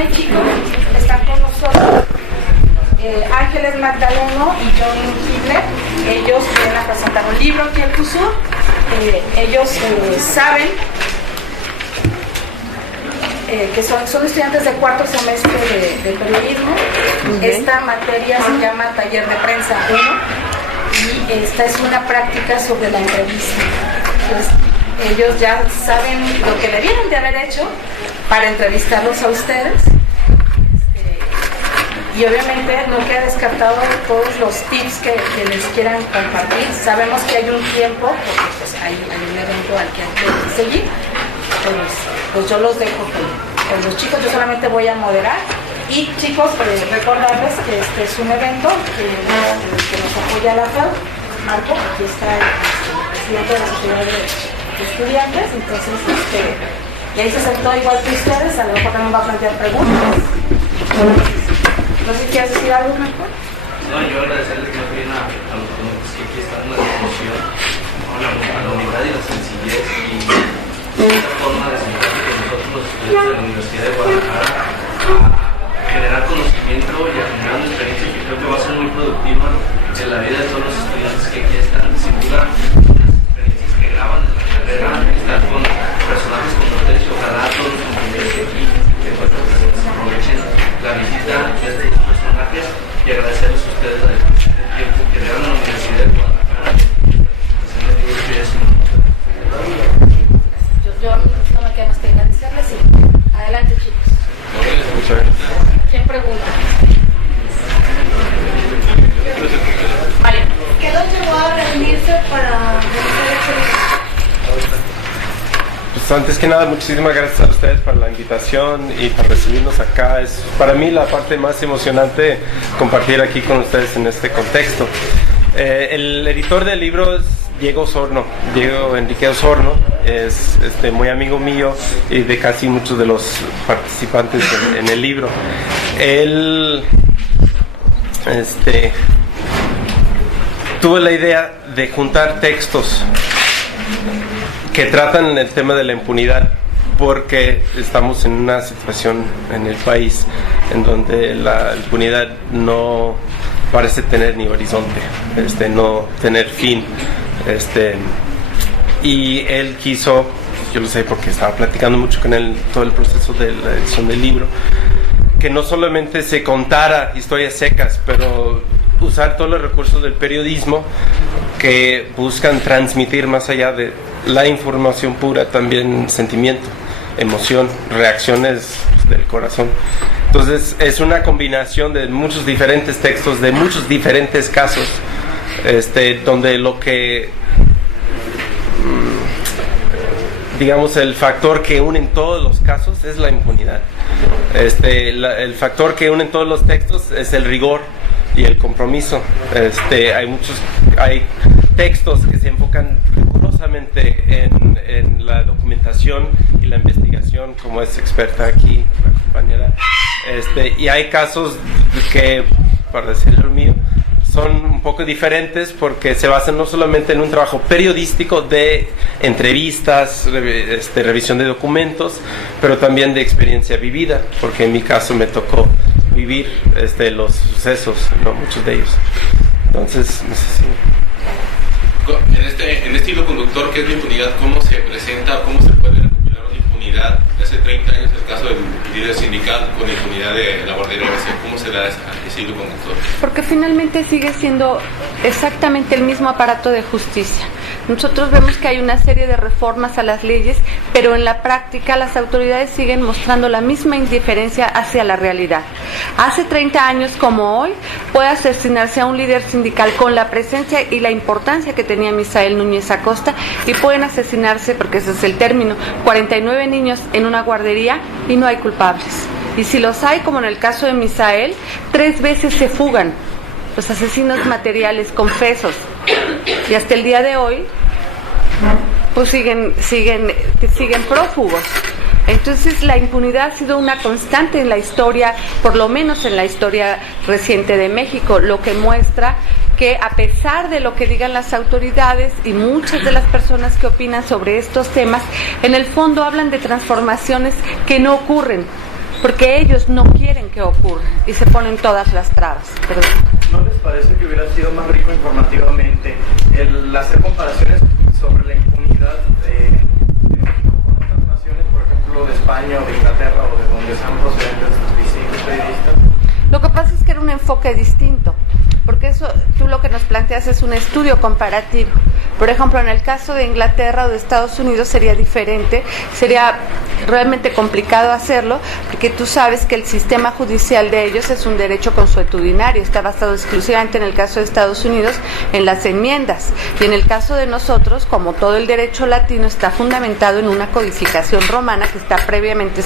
Hay chicos que están con nosotros, Ángeles Magdaleno y John Hitler. Ellos vienen a presentar un libro aquí al CUSUR. Ellos saben que son estudiantes de cuarto semestre de periodismo. Esta materia se llama Taller de Prensa 1 y esta es una práctica sobre la entrevista. Entonces, ellos ya saben lo que debieron de haber hecho para entrevistarlos a ustedes. Y obviamente no queda descartado todos los tips que les quieran compartir. Sabemos que hay un tiempo, porque pues hay un evento al que hay que seguir. Pues yo los dejo con los chicos, yo solamente voy a moderar. Y chicos, recordarles que este es un evento que nos apoya la FEU. Marco, aquí está el presidente de la Sociedad de Estudiantes, entonces y ahí se sentó igual que ustedes, a lo mejor también va a plantear preguntas. No sé si quieres decir algo, Marco. No, yo agradecerles más bien a los ponentes que aquí están en la discusión, a la unidad y la sencillez y esta forma de sentarse con nosotros los estudiantes de la Universidad de Guadalajara a generar conocimiento y a generar una experiencia que creo que va a ser muy productiva en la vida de todos los estudiantes que aquí están. Sin duda, unas experiencias que graban en la carrera, estar con personajes con potencia, ojalá todos los compañeros que aquí se aprovechen la visita de estos personajes y agradecerles a ustedes el tiempo que le dan a la Universidad de Guadalajara. Yo no me queda más que agradecerles y adelante, chicos. Muchas gracias. ¿Quién pregunta? Vale. ¿Qué los llevó a reunirse para realizar el Pues antes que nada, muchísimas gracias a ustedes por la invitación y por recibirnos acá. Es para mí la parte más emocionante compartir aquí con ustedes en este contexto. El editor del libro es Diego Enrique Osorno, es muy amigo mío y de casi muchos de los participantes en el libro. Él tuvo la idea de juntar textos que tratan el tema de la impunidad, porque estamos en una situación en el país en donde la impunidad no parece tener ni horizonte, no tener fin, y él quiso, yo lo sé porque estaba platicando mucho con él todo el proceso de la edición del libro, que no solamente se contara historias secas, pero usar todos los recursos del periodismo que buscan transmitir más allá de la información pura, también sentimiento, emoción, reacciones del corazón. Entonces es una combinación de muchos diferentes textos, de muchos diferentes casos, donde lo que, digamos, el factor que une en todos los casos es la impunidad. El factor que une en todos los textos es el rigor y el compromiso. Hay textos que se enfocan rigurosamente en la documentación y la investigación, como es experta aquí la compañera, y hay casos que, para decirlo mío, son un poco diferentes porque se basan no solamente en un trabajo periodístico de entrevistas, revisión de documentos, pero también de experiencia vivida, porque en mi caso me tocó vivir los sucesos, ¿no? Muchos de ellos. Entonces, no sé si... En este hilo conductor que es la impunidad, ¿cómo se presenta, cómo se puede recuperar una impunidad de hace 30 años, el caso del líder sindical con la impunidad de la Guardia Nacional? ¿Cómo se da ese hilo conductor? Porque finalmente sigue siendo exactamente el mismo aparato de justicia. Nosotros vemos que hay una serie de reformas a las leyes, pero en la práctica las autoridades siguen mostrando la misma indiferencia hacia la realidad. Hace 30 años como hoy puede asesinarse a un líder sindical con la presencia y la importancia que tenía Misael Núñez Acosta, y pueden asesinarse, porque ese es el término, 49 niños en una guardería y no hay culpables. Y si los hay, como en el caso de Misael, 3 veces se fugan los asesinos materiales confesos, y hasta el día de hoy pues siguen prófugos. Entonces la impunidad ha sido una constante en la historia, por lo menos en la historia reciente de México, lo que muestra que a pesar de lo que digan las autoridades y muchas de las personas que opinan sobre estos temas, en el fondo hablan de transformaciones que no ocurren. porque ellos no quieren que ocurra y se ponen todas las trabas. Perdón. ¿No les parece que hubiera sido más rico informativamente el hacer comparaciones sobre la impunidad de México con otras naciones, por ejemplo, de España o de Inglaterra o de donde sean procedentes estos visibles periodistas? Lo que pasa es que era un enfoque distinto, porque eso, tú lo que nos planteas es un estudio comparativo. Por ejemplo, en el caso de Inglaterra o de Estados Unidos sería diferente, sería realmente complicado hacerlo, porque tú sabes que el sistema judicial de ellos es un derecho consuetudinario, está basado exclusivamente en el caso de Estados Unidos en las enmiendas, y en el caso de nosotros, como todo el derecho latino, está fundamentado en una codificación romana que está previamente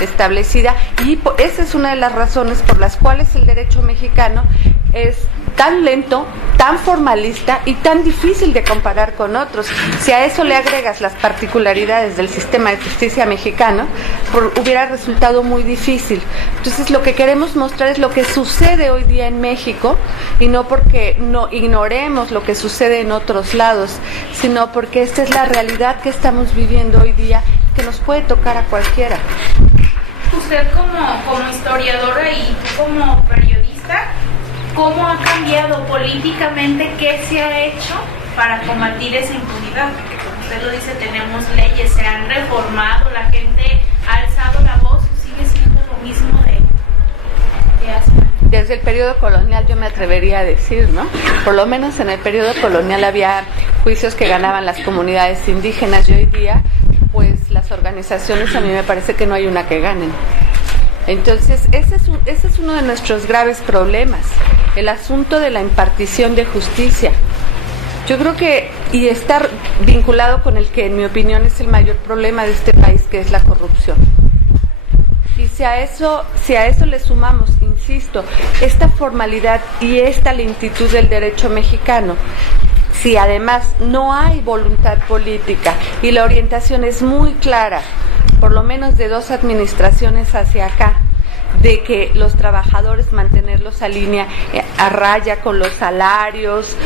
establecida, y esa es una de las razones por las cuales el derecho mexicano es tan lento, tan formalista y tan difícil de comparar con otros. Si a eso le agregas las particularidades del sistema de justicia mexicano, hubiera resultado muy difícil. Entonces, lo que queremos mostrar es lo que sucede hoy día en México, y no porque no ignoremos lo que sucede en otros lados, sino porque esta es la realidad que estamos viviendo hoy día, que nos puede tocar a cualquiera. Usted como historiadora y como periodista, ¿cómo ha cambiado políticamente? ¿Qué se ha hecho para combatir esa impunidad? Porque como usted lo dice, tenemos leyes, se han reformado, la gente ha alzado la voz, o sigue siendo lo mismo de hace años. Desde el periodo colonial, yo me atrevería a decir, ¿no? Por lo menos en el periodo colonial había juicios que ganaban las comunidades indígenas, y hoy día, pues las organizaciones, a mí me parece que no hay una que ganen. Entonces, ese es uno de nuestros graves problemas, el asunto de la impartición de justicia. Yo creo que, y está vinculado con el que en mi opinión es el mayor problema de este país, que es la corrupción. Y si a eso le sumamos, insisto, esta formalidad y esta lentitud del derecho mexicano, si además no hay voluntad política y la orientación es muy clara, por lo menos de 2 administraciones hacia acá, de que los trabajadores mantenerlos a línea, a raya con los salarios,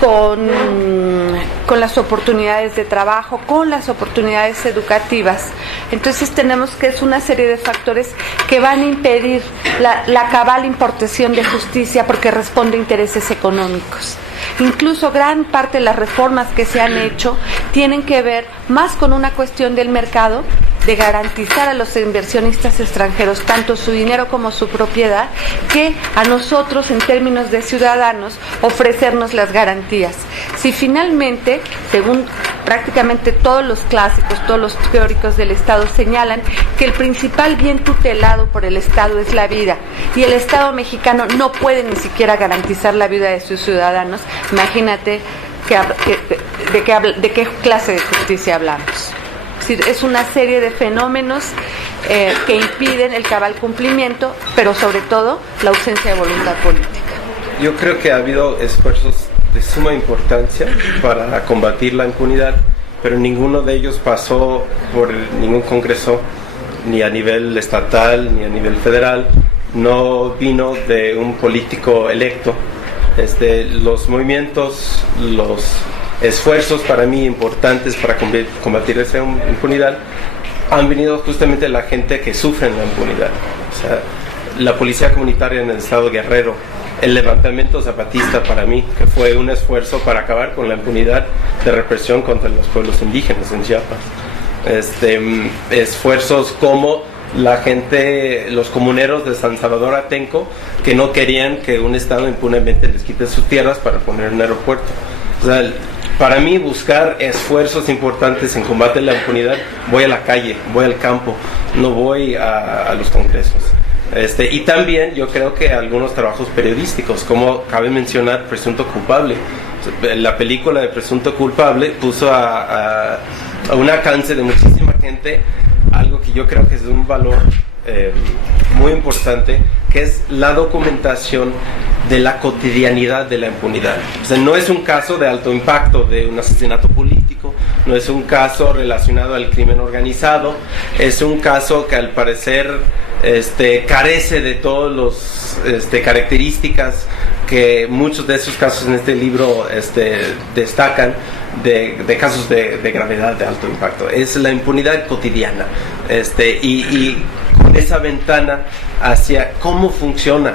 con las oportunidades de trabajo, con las oportunidades educativas. Entonces tenemos que es una serie de factores que van a impedir la cabal impartición de justicia, porque responde a intereses económicos. Incluso gran parte de las reformas que se han hecho tienen que ver más con una cuestión del mercado, de garantizar a los inversionistas extranjeros tanto su dinero como su propiedad, que a nosotros en términos de ciudadanos ofrecernos las garantías. Si finalmente, según prácticamente todos los clásicos, todos los teóricos del Estado señalan que el principal bien tutelado por el Estado es la vida, y el Estado mexicano no puede ni siquiera garantizar la vida de sus ciudadanos, imagínate de qué clase de justicia hablamos. Es decir, es una serie de fenómenos que impiden el cabal cumplimiento, pero sobre todo la ausencia de voluntad política. Yo creo que ha habido esfuerzos de suma importancia para combatir la impunidad, pero ninguno de ellos pasó por ningún congreso, ni a nivel estatal ni a nivel federal, no vino de un político electo. Los movimientos, los esfuerzos para mí importantes para combatir esa impunidad han venido justamente de la gente que sufre en la impunidad. O sea, la policía comunitaria en el estado de Guerrero, el levantamiento zapatista, para mí, que fue un esfuerzo para acabar con la impunidad de represión contra los pueblos indígenas en Chiapas. Esfuerzos como la gente, los comuneros de San Salvador Atenco, que no querían que un estado impunemente les quite sus tierras para poner un aeropuerto. O sea, para mí buscar esfuerzos importantes en combate a la impunidad, voy a la calle, voy al campo, no voy a los congresos. Y también yo creo que algunos trabajos periodísticos, como cabe mencionar Presunto Culpable. La película de Presunto Culpable puso a un alcance de muchísima gente algo que yo creo que es de un valor muy importante, que es la documentación de la cotidianidad de la impunidad. O sea, no es un caso de alto impacto de un asesinato político, no es un caso relacionado al crimen organizado, es un caso que al parecer carece de todas las características que muchos de esos casos en este libro destacan, de casos de gravedad, de alto impacto. Es la impunidad cotidiana, y con esa ventana hacia cómo funciona.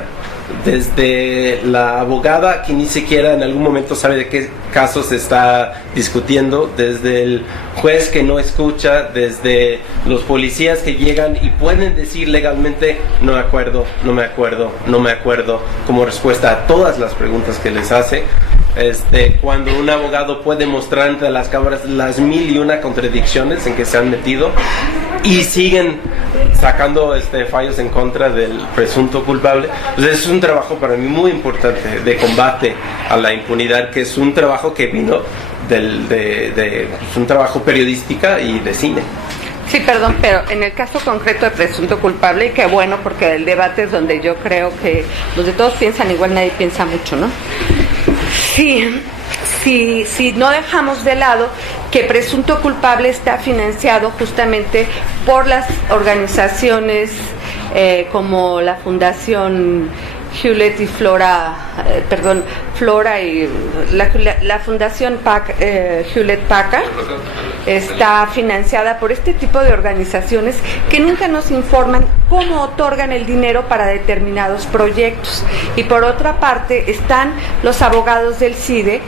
Desde la abogada que ni siquiera en algún momento sabe de qué caso se está discutiendo, desde el juez que no escucha, desde los policías que llegan y pueden decir legalmente no me acuerdo, no me acuerdo, no me acuerdo, como respuesta a todas las preguntas que les hace. Cuando un abogado puede mostrar ante las cámaras las 1001 contradicciones en que se han metido y siguen sacando fallos en contra del presunto culpable, pues es un trabajo para mí muy importante de combate a la impunidad, que es un trabajo que vino de un trabajo periodística y de cine. Sí, perdón, pero en el caso concreto de presunto culpable, y qué bueno, porque el debate es donde yo creo que donde todos piensan igual, nadie piensa mucho, ¿no? Si no dejamos de lado que presunto culpable está financiado justamente por las organizaciones como la Fundación Hewlett y Flora y la Fundación Hewlett Packard está financiada por este tipo de organizaciones que nunca nos informan cómo otorgan el dinero para determinados proyectos. Y por otra parte están los abogados del CIDE,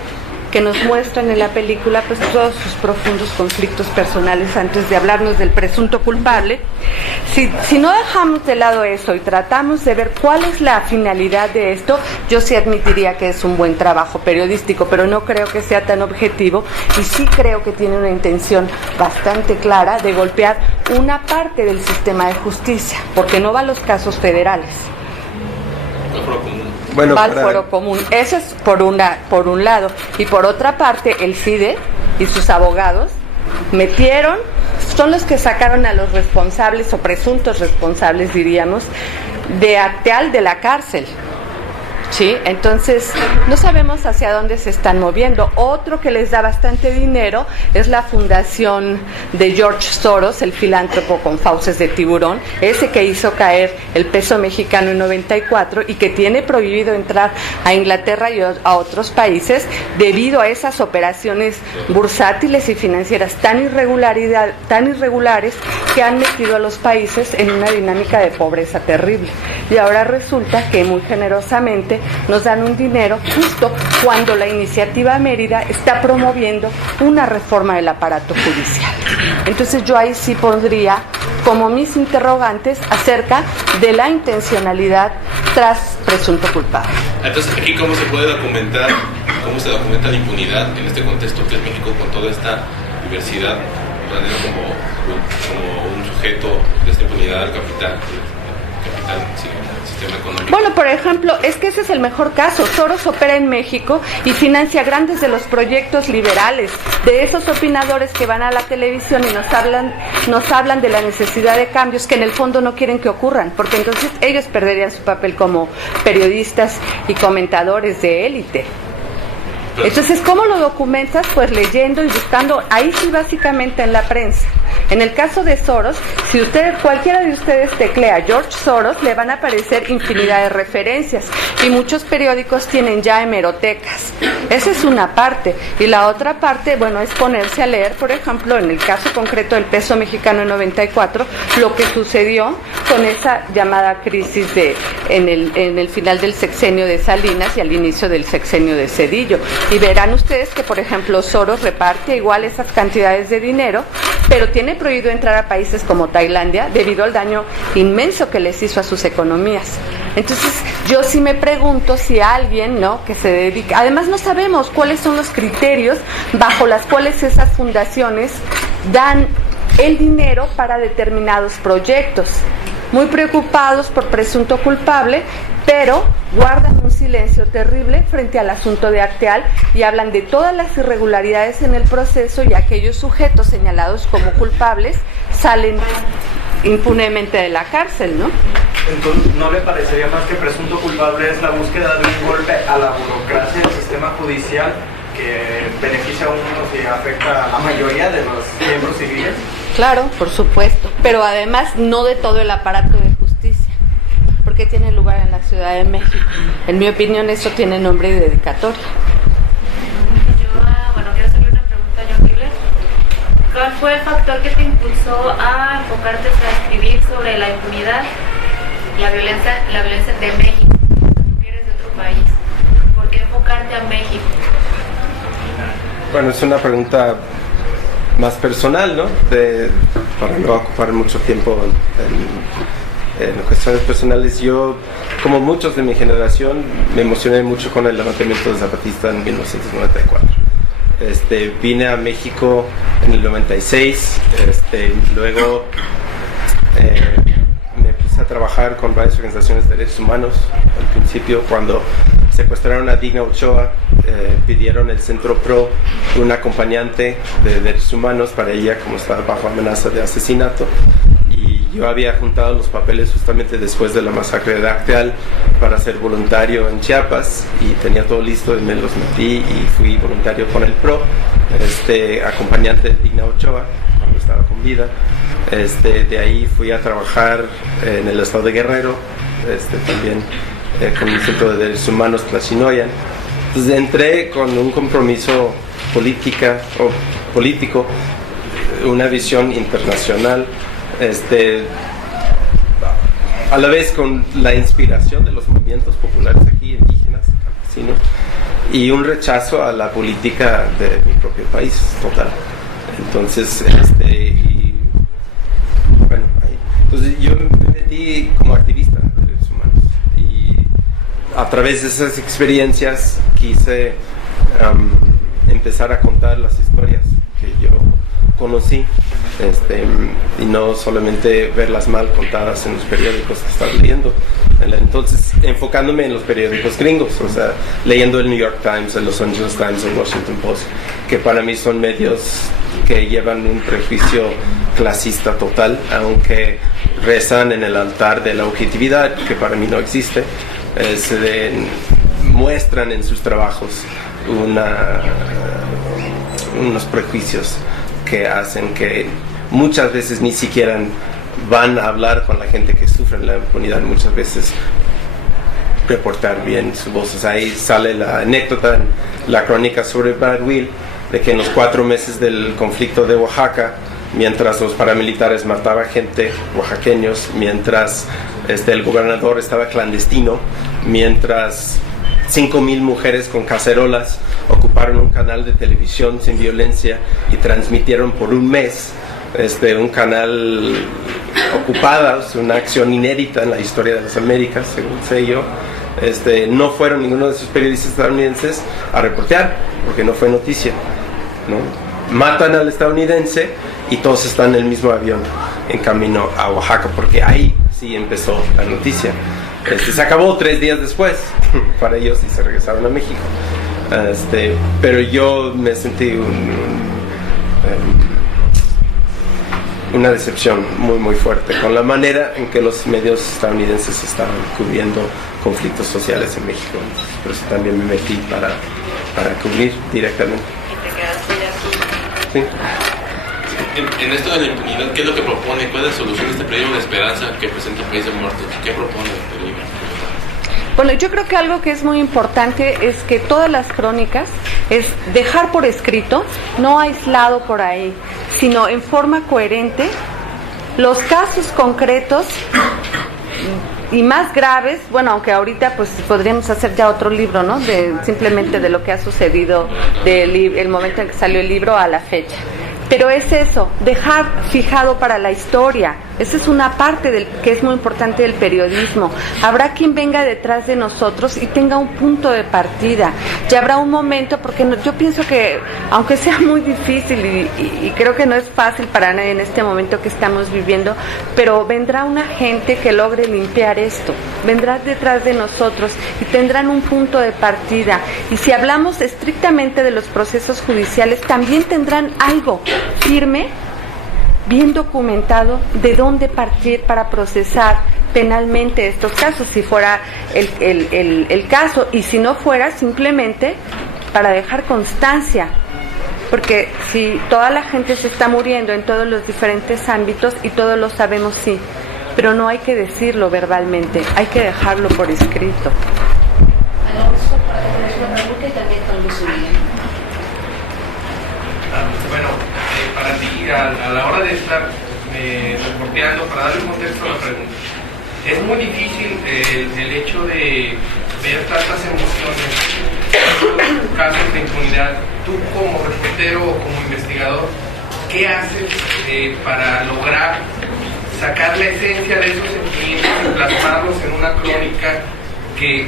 que nos muestran en la película pues todos sus profundos conflictos personales antes de hablarnos del presunto culpable. Si no dejamos de lado eso y tratamos de ver cuál es la finalidad de esto, yo sí admitiría que es un buen trabajo periodístico, pero no creo que sea tan objetivo, y sí creo que tiene una intención bastante clara de golpear una parte del sistema de justicia, porque no va a los casos federales. Bueno, va al fuero común. Eso es por un lado. Y por otra parte, el CIDE y sus abogados son los que sacaron a los responsables o presuntos responsables, diríamos, de Acteal de la cárcel. ¿Sí? Entonces, no sabemos hacia dónde se están moviendo. Otro que les da bastante dinero es la fundación de George Soros, el filántropo con fauces de tiburón, ese que hizo caer el peso mexicano en 94 y que tiene prohibido entrar a Inglaterra y a otros países debido a esas operaciones bursátiles y financieras tan irregulares que han metido a los países en una dinámica de pobreza terrible. Y ahora resulta que muy generosamente nos dan un dinero justo cuando la iniciativa Mérida está promoviendo una reforma del aparato judicial. Entonces yo ahí sí pondría como mis interrogantes acerca de la intencionalidad tras presunto culpable. Entonces aquí cómo se puede documentar, cómo se documenta la impunidad en este contexto que es México, con toda esta diversidad, como un sujeto de esta impunidad al capital, sí, sistema económico. Bueno, por ejemplo, es que ese es el mejor caso. Soros opera en México y financia grandes de los proyectos liberales, de esos opinadores que van a la televisión y nos hablan de la necesidad de cambios que en el fondo no quieren que ocurran, porque entonces ellos perderían su papel como periodistas y comentadores de élite. Entonces, ¿cómo lo documentas? Pues leyendo y buscando, ahí sí básicamente en la prensa. En el caso de Soros, si cualquiera de ustedes teclea George Soros, le van a aparecer infinidad de referencias y muchos periódicos tienen ya hemerotecas. Esa es una parte. Y la otra parte, bueno, es ponerse a leer, por ejemplo, en el caso concreto del peso mexicano en 94, lo que sucedió con esa llamada crisis en el final del sexenio de Salinas y al inicio del sexenio de Zedillo. Y verán ustedes que, por ejemplo, Soros reparte igual esas cantidades de dinero, pero tiene prohibido entrar a países como Tailandia debido al daño inmenso que les hizo a sus economías. Entonces, yo sí me pregunto si alguien, ¿no?, que se dedica... Además, no sabemos cuáles son los criterios bajo los cuales esas fundaciones dan el dinero para determinados proyectos. Muy preocupados por presunto culpable, pero guardan un silencio terrible frente al asunto de Acteal y hablan de todas las irregularidades en el proceso, y aquellos sujetos señalados como culpables salen impunemente de la cárcel, ¿no? Entonces, ¿no le parecería más que presunto culpable es la búsqueda de un golpe a la burocracia del sistema judicial que beneficia a unos y afecta a la mayoría de los miembros civiles? Claro, por supuesto, pero además no de todo el aparato de justicia, porque tiene lugar en la Ciudad de México. En mi opinión, eso tiene nombre y dedicatoria. Yo, quiero hacerle una pregunta a John Kibler. fue el factor que te impulsó a enfocarte a escribir sobre la impunidad, la violencia de México? Tú que eres de otro país, ¿por qué enfocarte a México? Bueno, es una pregunta más personal, ¿no? Para no ocupar mucho tiempo en cuestiones personales. Yo, como muchos de mi generación, me emocioné mucho con el levantamiento de Zapatista en 1994. Vine a México en el 96, luego me puse a trabajar con varias organizaciones de derechos humanos. Al principio, cuando secuestraron a Digna Ochoa, pidieron el Centro PRO un acompañante de derechos humanos para ella, como estaba bajo amenaza de asesinato. Y yo había juntado los papeles justamente después de la masacre de Acteal para ser voluntario en Chiapas, y tenía todo listo y me los metí y fui voluntario con el PRO, acompañante de Digna Ochoa cuando estaba con vida. De ahí fui a trabajar en el estado de Guerrero, también con el Centro de Derechos Humanos Tlachinoyan. Entonces entré con un compromiso político, una visión internacional, a la vez con la inspiración de los movimientos populares aquí, indígenas, campesinos, y un rechazo a la política de mi propio país, total. Entonces, entonces yo me metí como activista de derechos humanos, y a través de esas experiencias quise empezar a contar las historias que yo conocí, y no solamente verlas mal contadas en los periódicos que estaba leyendo. Entonces, enfocándome en los periódicos gringos, o sea, leyendo el New York Times, el Los Angeles Times, el Washington Post, que para mí son medios que llevan un prejuicio clasista total, aunque rezan en el altar de la objetividad, que para mí no existe. Muestran en sus trabajos unos prejuicios que hacen que muchas veces ni siquiera van a hablar con la gente que sufre la impunidad, muchas veces reportar bien su voz. O sea, ahí sale la anécdota en la crónica sobre Brad Will, de que en los 4 meses del conflicto de Oaxaca, mientras los paramilitares mataban gente, oaxaqueños, mientras el gobernador estaba clandestino, mientras 5,000 mujeres con cacerolas ocuparon un canal de televisión sin violencia y transmitieron por un mes un canal ocupado, una acción inédita en la historia de las Américas, según sé yo. No fueron ninguno de esos periodistas estadounidenses a reportear, porque no fue noticia, ¿no? Matan al estadounidense y todos están en el mismo avión en camino a Oaxaca, porque ahí sí empezó la noticia. Se acabó 3 días después para ellos y se regresaron a México. Pero yo me sentí una decepción muy muy fuerte con la manera en que los medios estadounidenses estaban cubriendo conflictos sociales en México. Por eso también me metí para cubrir directamente. ¿Y te quedaste ya aquí? Sí. En esto de la impunidad, ¿qué es lo que propone? ¿Cuál es la solución de este proyecto de esperanza que presenta el País de Muertos? ¿Qué propone el libro? Bueno, yo creo que algo que es muy importante es que todas las crónicas es dejar por escrito, no aislado por ahí, sino en forma coherente, los casos concretos y más graves. Bueno, aunque ahorita pues podríamos hacer ya otro libro, ¿no? Simplemente de lo que ha sucedido del momento en que salió el libro a la fecha. Pero es eso, dejar fijado para la historia. Esa es una parte que es muy importante del periodismo. Habrá quien venga detrás de nosotros y tenga un punto de partida. Ya habrá un momento, porque yo pienso que, aunque sea muy difícil y creo que no es fácil para nadie en este momento que estamos viviendo, pero vendrá una gente que logre limpiar esto. Vendrá detrás de nosotros y tendrán un punto de partida. Y si hablamos estrictamente de los procesos judiciales, también tendrán algo firme, bien documentado, de dónde partir para procesar penalmente estos casos, si fuera el caso, y si no fuera, simplemente para dejar constancia, porque si toda la gente se está muriendo en todos los diferentes ámbitos, y todos lo sabemos, sí, pero no hay que decirlo verbalmente, hay que dejarlo por escrito. Alonso, para la pregunta y también con Luis Uriel. Bueno, para ti, a la hora de estar reporteando, para darle contexto a la pregunta, es muy difícil el hecho de ver tantas emociones, tantos casos de impunidad. Tú como reportero o como investigador, ¿qué haces para lograr sacar la esencia de esos sentimientos y plasmarlos en una crónica que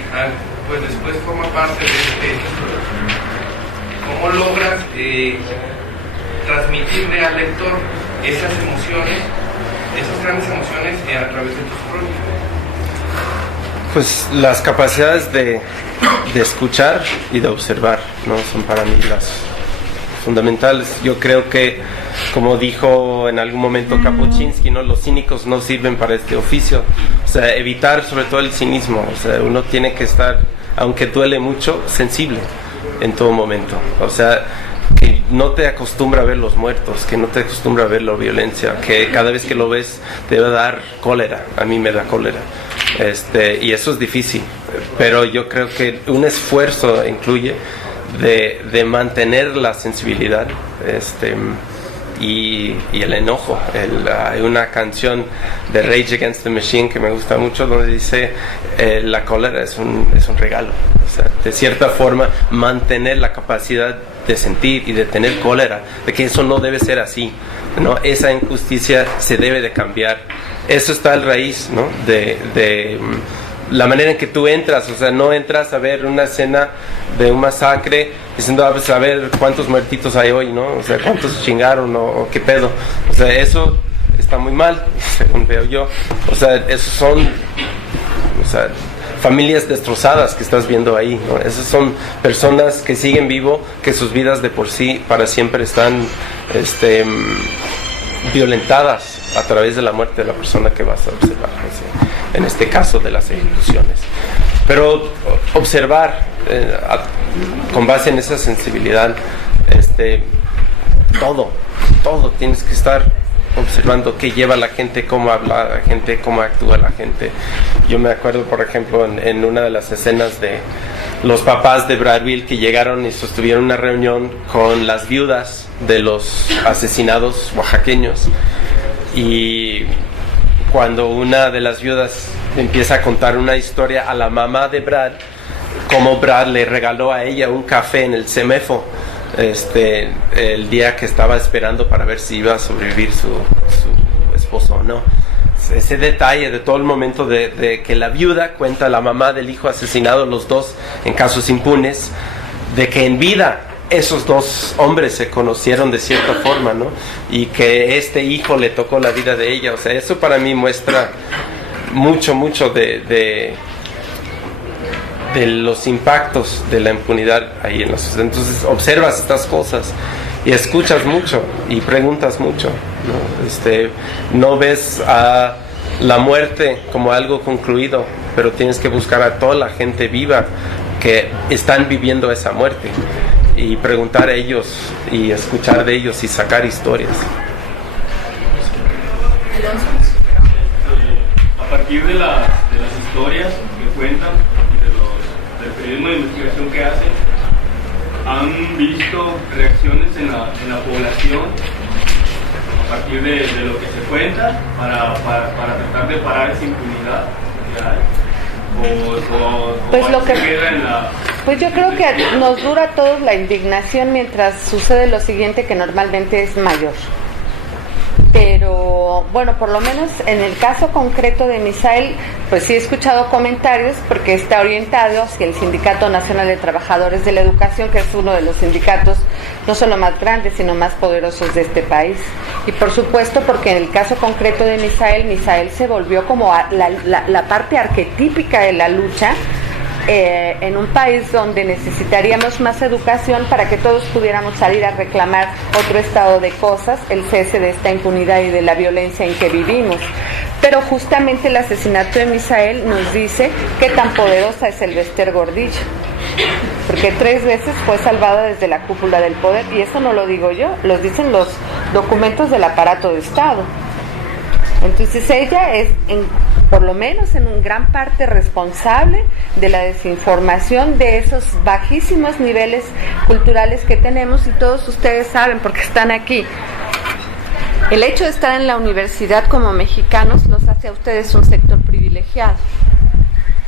pues después forma parte de este hecho? ¿Cómo logras transmitirle al lector esas emociones, esas grandes emociones a través de tus crónicas? Pues las capacidades de escuchar y de observar, ¿no? Son para mí las fundamentales. Yo creo que, como dijo en algún momento Kapuscinski, ¿no? Los cínicos no sirven para este oficio. O sea, evitar sobre todo el cinismo. O sea, uno tiene que estar, aunque duele mucho, sensible en todo momento. O sea, que no te acostumbra a ver los muertos, que no te acostumbra a ver la violencia, que cada vez que lo ves te va a dar cólera. A mí me da cólera. Y eso es difícil, pero yo creo que un esfuerzo incluye de mantener la sensibilidad y el enojo. Hay una canción de Rage Against the Machine que me gusta mucho, donde dice la cólera es un regalo. O sea, de cierta forma, mantener la capacidad de sentir y de tener cólera, de que eso no debe ser así, ¿no? Esa injusticia se debe de cambiar. Eso está al raíz, ¿no? de la manera en que tú entras. O sea, no entras a ver una escena de un masacre diciendo, pues, a ver cuántos muertitos hay hoy, ¿no? O sea, cuántos chingaron o qué pedo. O sea, eso está muy mal, según veo yo. O sea, esos son, o sea, familias destrozadas que estás viendo ahí, ¿no? Esas son personas que siguen vivo, que sus vidas de por sí para siempre están violentadas a través de la muerte de la persona que vas a observar, ¿sí? En este caso de las ejecuciones. Pero observar con base en esa sensibilidad, todo tienes que estar observando qué lleva la gente, cómo habla la gente, cómo actúa la gente. Yo me acuerdo, por ejemplo, en una de las escenas de los papás de Brazzaville, que llegaron y sostuvieron una reunión con las viudas de los asesinados oaxaqueños, y cuando una de las viudas empieza a contar una historia a la mamá de Brad, como Brad le regaló a ella un café en el CEMEFO el día que estaba esperando para ver si iba a sobrevivir su esposo o no. Ese detalle de todo el momento de que la viuda cuenta a la mamá del hijo asesinado, los dos en casos impunes, de que en vida esos dos hombres se conocieron de cierta forma, ¿no? Y que este hijo le tocó la vida de ella. O sea, eso para mí muestra mucho de los impactos de la impunidad ahí en la sociedad. Entonces observas estas cosas y escuchas mucho y preguntas mucho, ¿no? No ves a la muerte como algo concluido, pero tienes que buscar a toda la gente viva que están viviendo esa muerte y preguntar a ellos y escuchar de ellos y sacar historias. A partir de las historias que cuentan y del periodismo de investigación que hacen, ¿han visto reacciones en la población a partir de lo que se cuenta para tratar de parar esa impunidad que hay? Pues yo creo que nos dura a todos la indignación mientras sucede lo siguiente, que normalmente es mayor. Pero bueno, por lo menos en el caso concreto de Misael, pues sí he escuchado comentarios, porque está orientado hacia el Sindicato Nacional de Trabajadores de la Educación, que es uno de los sindicatos no solo más grandes, sino más poderosos de este país. Y por supuesto, porque en el caso concreto de Misael se volvió como la parte arquetípica de la lucha, en un país donde necesitaríamos más educación para que todos pudiéramos salir a reclamar otro estado de cosas, el cese de esta impunidad y de la violencia en que vivimos. Pero justamente el asesinato de Misael nos dice qué tan poderosa es el Bester Gordillo, porque 3 veces fue salvada desde la cúpula del poder, y eso no lo digo yo, lo dicen los documentos del aparato de Estado. Entonces ella es, por lo menos en gran parte, responsable de la desinformación, de esos bajísimos niveles culturales que tenemos, y todos ustedes saben, porque están aquí, El hecho de estar en la universidad como mexicanos los hace a ustedes un sector privilegiado.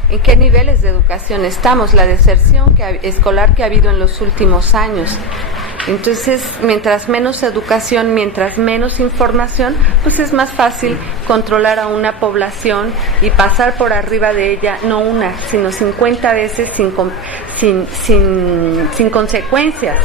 ¿En qué niveles de educación estamos? La deserción escolar que ha habido en los últimos años. Entonces, mientras menos educación, mientras menos información, pues es más fácil controlar a una población y pasar por arriba de ella, no una, sino 50 veces sin consecuencias.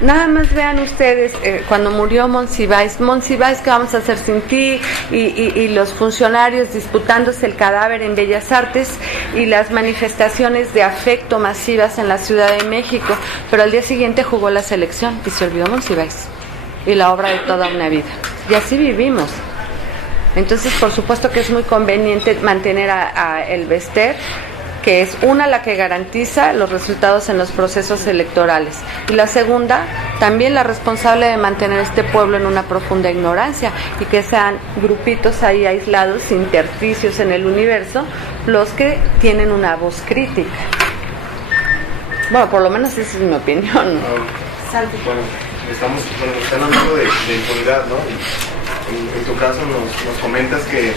Nada más vean ustedes cuando murió Monsiváis, ¿qué vamos a hacer sin ti? Y los funcionarios disputándose el cadáver en Bellas Artes y las manifestaciones de afecto masivas en la Ciudad de México, pero al día siguiente jugó la selección y se olvidó Monsiváis y la obra de toda una vida. Y así vivimos. Entonces, por supuesto que es muy conveniente mantener a el Bester, que es una, la que garantiza los resultados en los procesos electorales, y la segunda, también la responsable de mantener este pueblo en una profunda ignorancia y que sean grupitos ahí aislados, intersticios en el universo, los que tienen una voz crítica. Bueno, por lo menos esa es mi opinión. Bueno, están hablando de impunidad, ¿no? En tu caso nos comentas que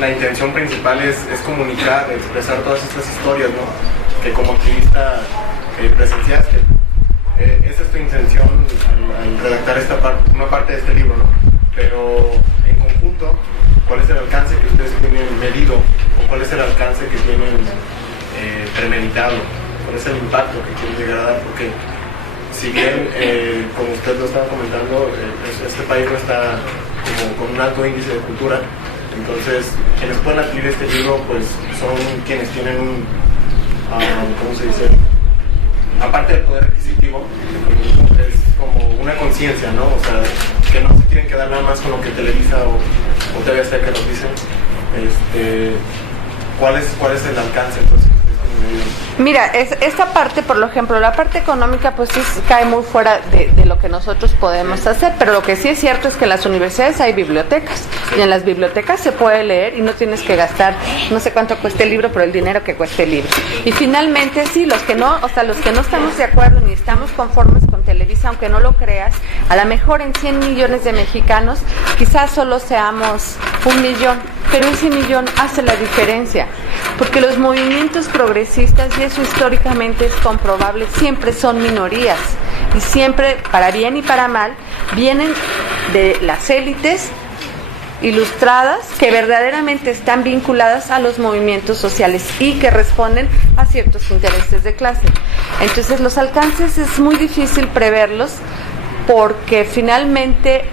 la intención principal es comunicar, expresar todas estas historias, ¿no? Que como activista presenciaste. Esa es tu intención al redactar una parte de este libro, ¿no? Pero en conjunto, ¿cuál es el alcance que ustedes tienen medido o cuál es el alcance que tienen premeditado? ¿Cuál es el impacto que quieren llegar a dar? Porque si bien, como usted lo estaba comentando, este país no está como con un alto índice de cultura. Entonces, quienes pueden adquirir este libro, pues son quienes tienen un, ¿cómo se dice? Aparte del poder adquisitivo, es como una conciencia, ¿no? O sea, que no se quieren quedar nada más con lo que Televisa o TV Azteca nos dicen. ¿Cuál es el alcance, entonces? Mira, esta parte, por ejemplo, la parte económica, pues sí cae muy fuera de lo que nosotros podemos hacer, pero lo que sí es cierto es que en las universidades hay bibliotecas, y en las bibliotecas se puede leer y no tienes que gastar, no sé cuánto cueste el libro, pero el dinero que cueste el libro. Y finalmente, sí, los que no estamos de acuerdo ni estamos conformes con Televisa, aunque no lo creas, a lo mejor en 100 millones de mexicanos, quizás solo seamos 1 millón, pero ese millón hace la diferencia, porque los movimientos progresistas, y eso históricamente es comprobable, siempre son minorías, y siempre, para bien y para mal, vienen de las élites ilustradas que verdaderamente están vinculadas a los movimientos sociales y que responden a ciertos intereses de clase. Entonces los alcances es muy difícil preverlos, porque finalmente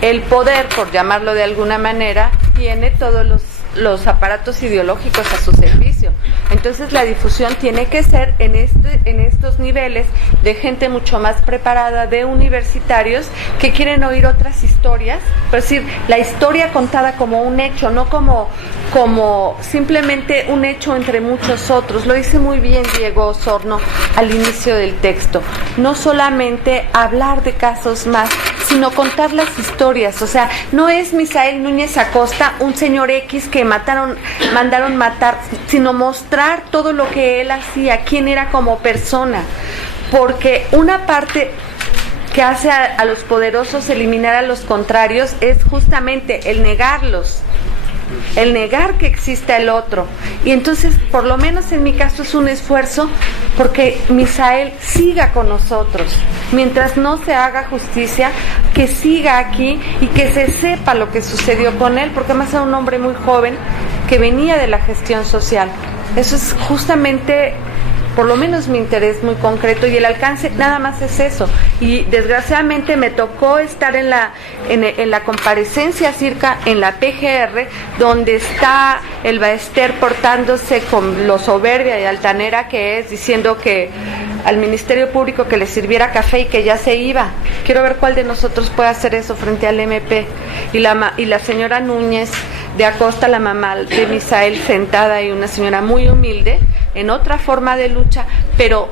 el poder, por llamarlo de alguna manera, tiene todos los aparatos ideológicos a su servicio. Entonces la difusión tiene que ser en estos niveles de gente mucho más preparada, de universitarios que quieren oír otras historias, es decir, la historia contada como un hecho, no como simplemente un hecho entre muchos otros. Lo dice muy bien Diego Osorno al inicio del texto. No solamente hablar de casos más, sino contar las historias. O sea, no es Misael Núñez Acosta un señor X que mandaron matar, sino mostrar todo lo que él hacía, quién era como persona. Porque una parte que hace a los poderosos eliminar a los contrarios es justamente el negarlos, el negar que exista el otro. Y entonces, por lo menos en mi caso, es un esfuerzo porque Misael siga con nosotros. Mientras no se haga justicia, que siga aquí y que se sepa lo que sucedió con él, porque además era un hombre muy joven que venía de la gestión social. Eso es justamente, por lo menos, mi interés muy concreto, y el alcance nada más es eso. Y desgraciadamente me tocó estar en la comparecencia circa en la PGR, donde está el Bester portándose con lo soberbia y altanera que es, diciendo que al Ministerio Público que le sirviera café y que ya se iba. Quiero ver cuál de nosotros puede hacer eso frente al MP. Y la señora Núñez de Acosta, la mamá de Misael, sentada ahí, una señora muy humilde, en otra forma de lucha, pero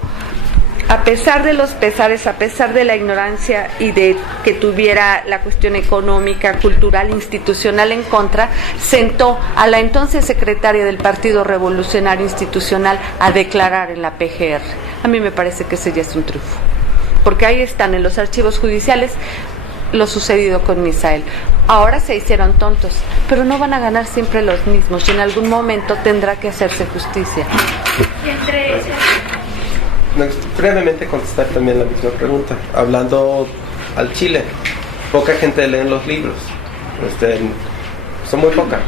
a pesar de los pesares, a pesar de la ignorancia y de que tuviera la cuestión económica, cultural, institucional en contra, sentó a la entonces secretaria del Partido Revolucionario Institucional a declarar en la PGR. A mí me parece que ese ya es un triunfo, porque ahí están en los archivos judiciales lo sucedido con Misael. Ahora se hicieron tontos, pero no van a ganar siempre los mismos y en algún momento tendrá que hacerse justicia. Brevemente contestar también la misma pregunta. Hablando al Chile, poca gente lee los libros. Son muy poca.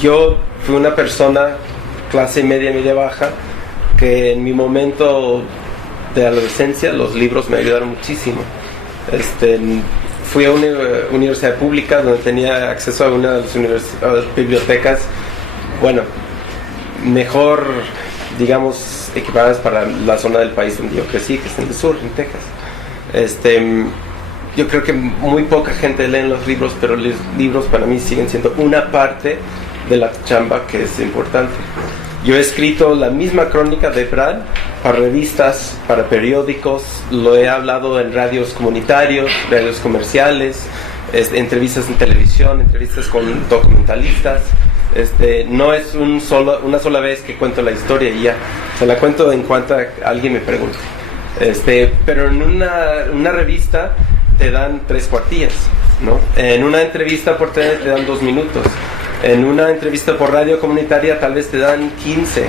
Yo fui una persona clase media, media baja, que en mi momento de adolescencia los libros me ayudaron muchísimo. Fui a una universidad pública donde tenía acceso a una de las bibliotecas, bueno, mejor, digamos, equiparadas para la zona del país donde yo crecí, que es en el sur, en Texas. Yo creo que muy poca gente lee los libros, pero los libros para mí siguen siendo una parte de la chamba que es importante. Yo he escrito la misma crónica de Brad para revistas, para periódicos, lo he hablado en radios comunitarios, radios comerciales, entrevistas en televisión, entrevistas con documentalistas. No es una sola vez que cuento la historia y ya, se la cuento en cuanto alguien me pregunte. Pero en una revista te dan 3 cuartillas, ¿no? En una entrevista por tele te dan 2 minutos. En una entrevista por radio comunitaria tal vez te dan 15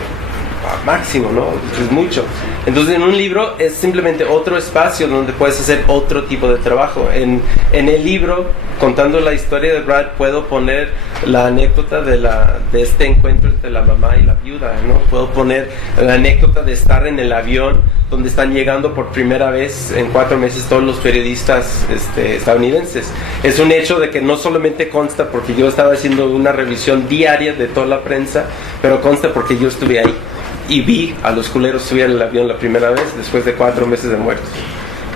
máximo, ¿no? Es mucho. Entonces en un libro es simplemente otro espacio donde puedes hacer otro tipo de trabajo. En el libro, contando la historia de Brad, puedo poner la anécdota de este encuentro entre la mamá y la viuda, ¿no? Puedo poner la anécdota de estar en el avión donde están llegando por primera vez en 4 meses todos los periodistas estadounidenses. Es un hecho de que no solamente consta porque yo estaba haciendo una revisión diaria de toda la prensa, pero consta porque yo estuve ahí y vi a los culeros subir al avión la primera vez después de 4 meses de muertos.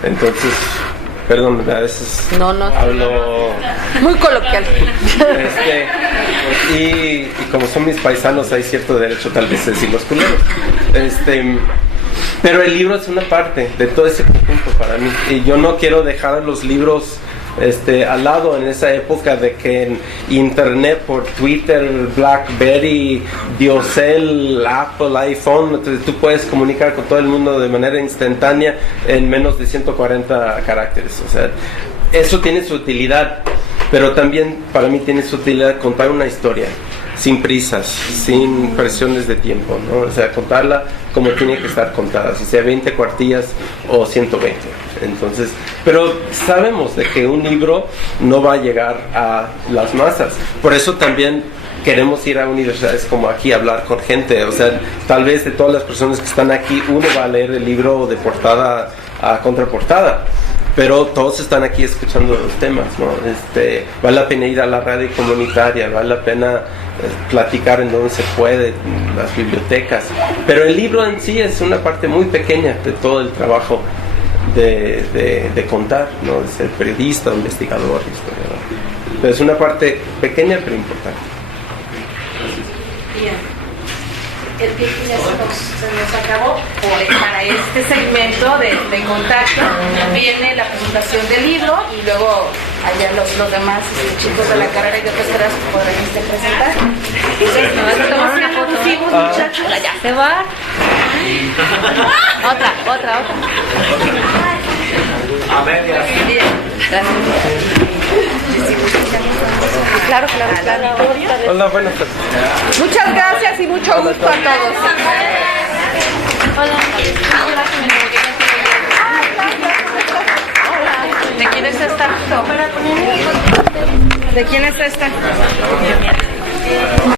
Entonces, perdón, a veces hablo muy coloquial. Y como son mis paisanos, hay cierto derecho tal vez a decir los culeros. Pero el libro es una parte de todo ese conjunto para mí. Y yo no quiero dejar los libros al lado en esa época de que en internet, por Twitter, BlackBerry, Diocel, Apple, iPhone, tú puedes comunicar con todo el mundo de manera instantánea en menos de 140 caracteres. O sea, eso tiene su utilidad, pero también para mí tiene su utilidad contar una historia sin prisas, sin presiones de tiempo, ¿no? O sea, contarla como tiene que estar contada, si sea 20 cuartillas o 120. Entonces, pero sabemos de que un libro no va a llegar a las masas. Por eso también queremos ir a universidades como aquí a hablar con gente. O sea, tal vez de todas las personas que están aquí, uno va a leer el libro de portada a contraportada, pero todos están aquí escuchando los temas, ¿no? Vale la pena ir a la radio comunitaria, vale la pena platicar en donde se puede, en las bibliotecas, pero el libro en sí es una parte muy pequeña de todo el trabajo de contar, ¿no? De ser periodista, investigador, historiador. Pero es una parte pequeña pero importante. Bien. El tiempo ya se nos acabó. Para este segmento de contacto viene la presentación del libro y luego allá los demás chicos de la carrera y de otras carreras podrán presentar. Entonces, nos vamos a tomar una foto. Sí, muchachos. Ya se va. Otra. A medias. Claro. Hola, buenas tardes. Muchas gracias y mucho gusto a todos. ¿De quién es esta? ¿De quién es esta?